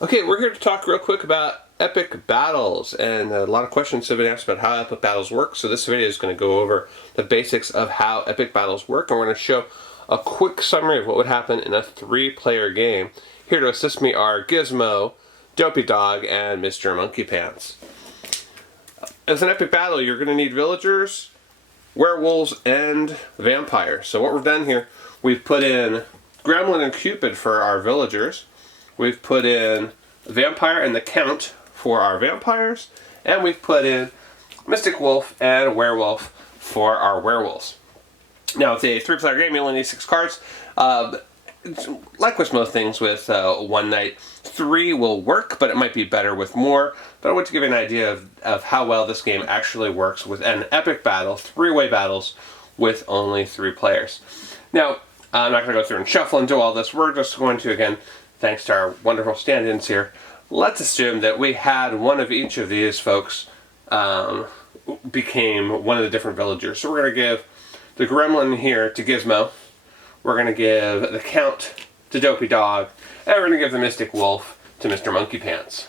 Okay, we're here to talk real quick about epic battles, and a lot of questions have been asked about how epic battles work, so this video is going to go over the basics of how epic battles work, and we're going to show a quick summary of what would happen in a 3-player game. Here to assist me are Gizmo, Dopey Dog, and Mr. Monkey Pants. As an epic battle, you're going to need villagers, werewolves, and vampires. So what we've done here, we've put in Gremlin and Cupid for our villagers. We've put in Vampire and the Count for our vampires, and we've put in Mystic Wolf and Werewolf for our werewolves. Now, it's a 3-player game. You only need 6 cards. Like with most things with one night, 3 will work, but it might be better with more. But I want to give you an idea of how well this game actually works with an epic battle, 3-way battles with only 3 players. Now, I'm not going to go through and shuffle and do all this. We're just going to, again, thanks to our wonderful stand-ins here, let's assume that we had one of each of these folks became one of the different villagers. So we're going to give the Gremlin here to Gizmo. We're going to give the Count to Dopey Dog. And we're going to give the Mystic Wolf to Mr. Monkey Pants.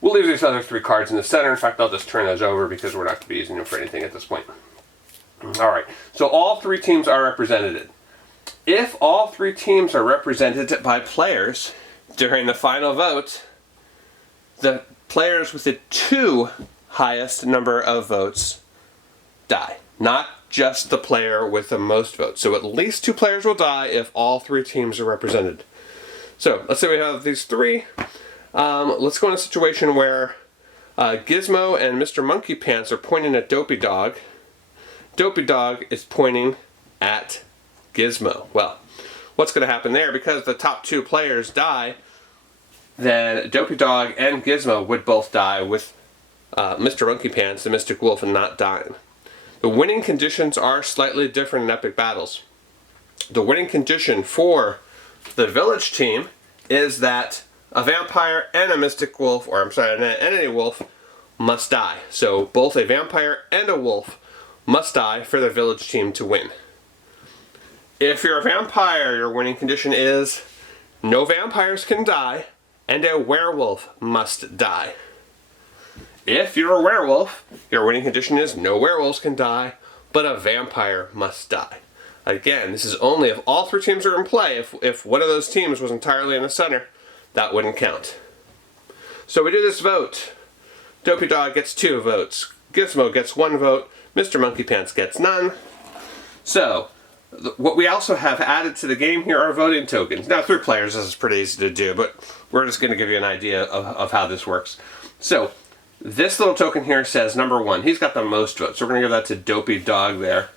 We'll leave these other 3 cards in the center. In fact, I'll just turn those over because we're not going to be using them for anything at this point. Alright, so all 3 teams are represented. If all 3 teams are represented by players during the final vote, the players with the 2 highest number of votes die. Not just the player with the most votes. So at least 2 players will die if all 3 teams are represented. So let's say we have these 3. Let's go in a situation where Gizmo and Mr. Monkey Pants are pointing at Dopey Dog. Dopey Dog is pointing at Gizmo. Well, what's going to happen there? Because the top 2 players die, then Dopey Dog and Gizmo would both die, with Mr. Monkey Pants and Mystic Wolf not dying. The winning conditions are slightly different in epic battles. The winning condition for the village team is that a vampire and a Mystic Wolf, or I'm sorry, and a wolf must die. So both a vampire and a wolf must die for the village team to win. If you're a vampire, your winning condition is no vampires can die, and a werewolf must die. If you're a werewolf, your winning condition is no werewolves can die, but a vampire must die. Again, this is only if all 3 teams are in play. If one of those teams was entirely in the center, that wouldn't count. So we do this vote. Dopey Dog gets 2 votes. Gizmo gets 1 vote. Mr. Monkey Pants gets none. So, what we also have added to the game here are voting tokens. Now, 3 players, this is pretty easy to do, but we're just going to give you an idea of how this works. So, this little token here says number 1. He's got the most votes, so we're going to give that to Dopey Dog there.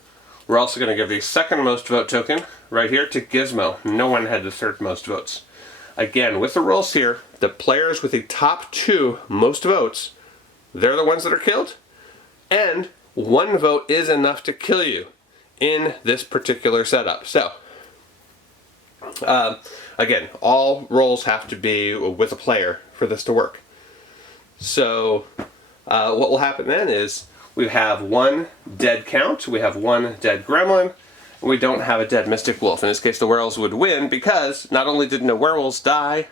We're also going to give the second most vote token right here to Gizmo. No one had the 3rd most votes. Again, with the rules here, the players with the top 2 most votes, they're the ones that are killed, and 1 vote is enough to kill you in this particular setup. So, again, all rolls have to be with a player for this to work. So, what will happen then is we have 1 dead Count, we have 1 dead Gremlin, and we don't have a dead Mystic Wolf. In this case, the werewolves would win because not only did no werewolves die,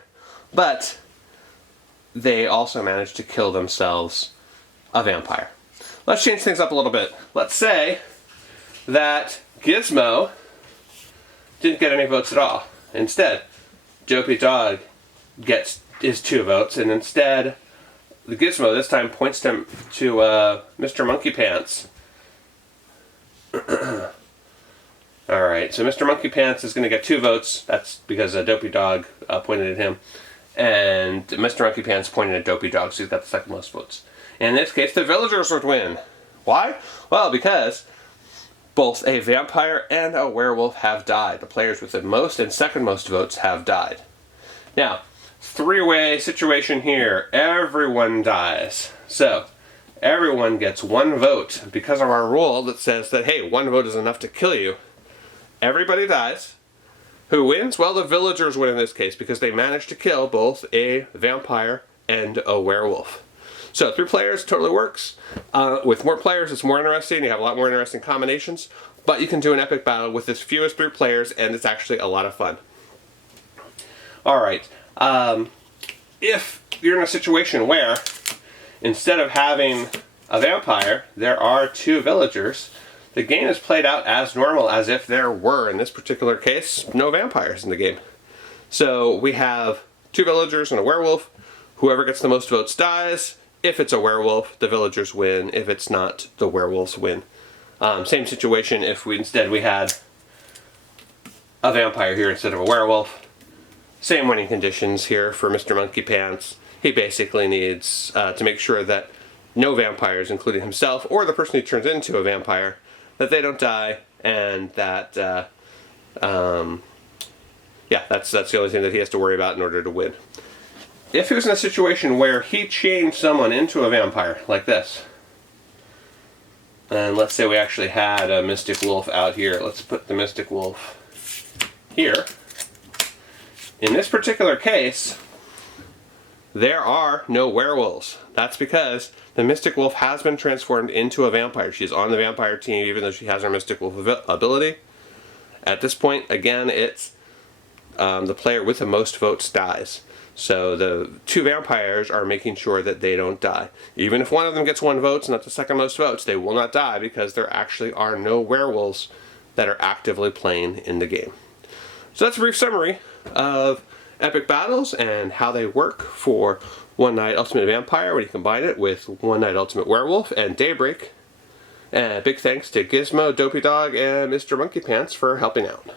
but they also managed to kill themselves a vampire. Let's change things up a little bit. Let's say that Gizmo didn't get any votes at all. Instead, Dopey Dog gets his 2 votes, and instead, the Gizmo this time points to Mr. Monkey Pants. Alright, so Mr. Monkey Pants is going to get 2 votes. That's because Dopey Dog pointed at him. And Mr. Monkey Pants pointed at Dopey Dog, so he's got the 2nd most votes. In this case, the villagers would win. Why? Well, because both a vampire and a werewolf have died. The players with the most and 2nd most votes have died. Now, 3-way situation here. Everyone dies. So, everyone gets 1 vote. Because of our rule that says that, hey, 1 vote is enough to kill you, everybody dies. Who wins? Well, the villagers win in this case because they managed to kill both a vampire and a werewolf. So 3 players totally works. With more players, it's more interesting. You have a lot more interesting combinations. But you can do an epic battle with as few as 3 players, and it's actually a lot of fun. Alright. if you're in a situation where instead of having a vampire, there are 2 villagers, the game is played out as normal as if there were, in this particular case, no vampires in the game. So we have 2 villagers and a werewolf. Whoever gets the most votes dies. If it's a werewolf, the villagers win. If it's not, the werewolves win. Same situation if we had a vampire here instead of a werewolf. Same winning conditions here for Mr. Monkey Pants. He basically needs to make sure that no vampires, including himself or the person he turns into a vampire, that they don't die, and that that's the only thing that he has to worry about in order to win. If he was in a situation where he changed someone into a vampire, like this, and let's say we actually had a Mystic Wolf out here. Let's put the Mystic Wolf here. In this particular case, there are no werewolves. That's because the Mystic Wolf has been transformed into a vampire. She's on the vampire team even though she has her Mystic Wolf ability. At this point, again, it's the player with the most votes dies. So the 2 vampires are making sure that they don't die. Even if one of them gets 1 vote and not the second most votes, they will not die because there actually are no werewolves that are actively playing in the game. So that's a brief summary of epic battles and how they work for One Night Ultimate Vampire when you combine it with One Night Ultimate Werewolf and Daybreak. And big thanks to Gizmo, Dopey Dog, and Mr. Monkey Pants for helping out.